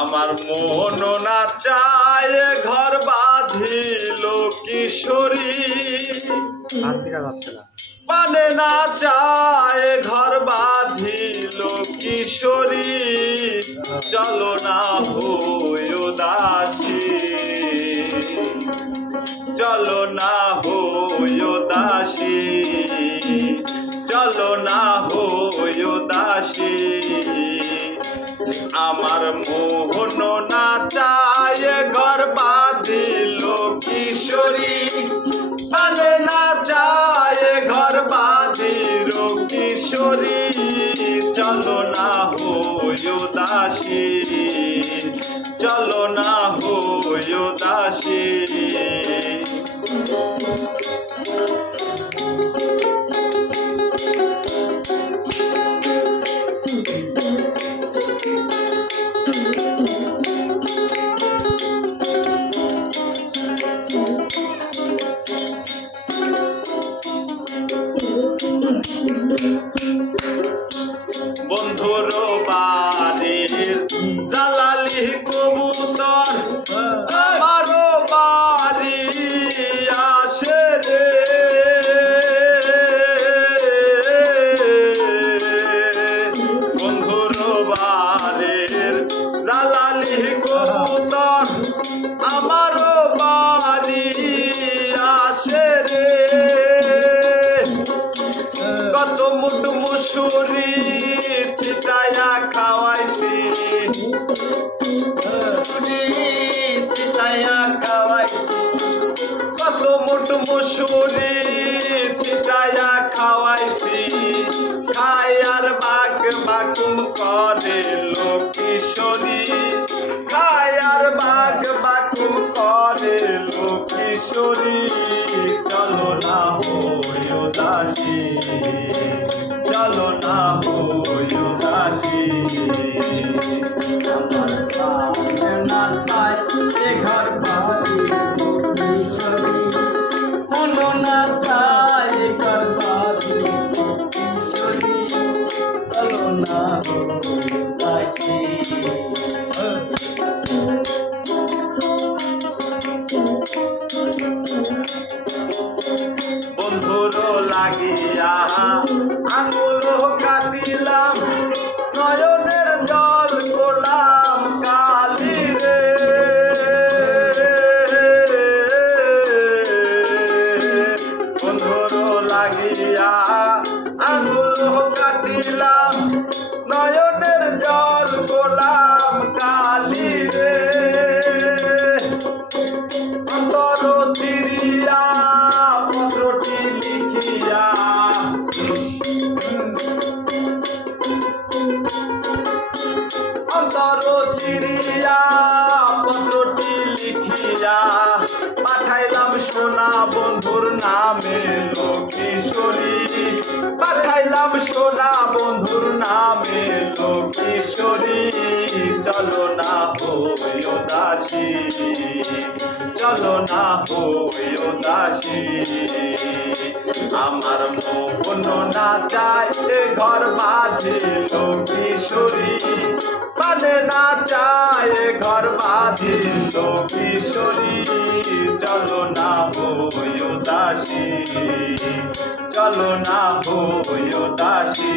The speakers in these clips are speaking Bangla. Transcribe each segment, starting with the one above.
আমার মন না চায় ঘর বাঁধিল কিশোরী, মানে না চায় ঘর বাঁধিল কিশোরী, চলো না হই উদাসী, চলো না হই উদাসী, চলো না হই উদাসী। আমার মোহন না চায় ঘর বাঁধিল কিশোরী, মানে না চায় ঘর বাঁধিল কিশোরী, চলো না হই উদাসী, চলো না হই উদাসী। বন্ধুর বাড়ির জালালি কবুতর আমার বাড়ি আসে রে, বন্ধুর বাড়ির জালালি কবুতর আমার বাড়ি আসে রে। কত মুঠ মুসুরি চিটাইয়া খাওয়াইছি, চিটাইয়া খাওয়াইছি, কত মুঠ মুসুরি চিটাইয়া খাওয়াইছি, খায়ার বাঘ বাকুম করে কিশোরী, খায়ার বাঘ বাকুম করে কিশোরী, চলো না হই উদাসী, চলো না হই উদাসী। ঘর বাড়ি কিশোরী, মন না চায় ঘর বাড়ি কিশোরী, চলো না হই উদাসী। বন্ধুর লাগিয়া আঙুল কাটিলাম, নয়নের জল করলাম কালি রে, বন্ধুর লাগিয়া আঙুল কাটিলাম, নয়নের জল করলাম কালি রে। অন্তর চিরিয়া পত্রটি লিখিয়া, অন্তর চিরিয়া পত্রটি লিখিয়া, পাঠাইলাম সোনা বন্ধুর নামে কিশোরী, পাঠাইলাম সোনা বন্ধুর নামে কিশোরী, চলো না হই উদাসী, চলো না হই উদাসী। আমার মোহন না চায় ঘর বাঁধিল কিশোরী, মানে না চায় ঘর বাঁধিল কিশোরী, চলো না হই উদাসী, চলো না হই উদাসী,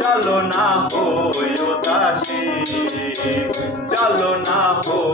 চলো না হই উদাসী, চলো না হই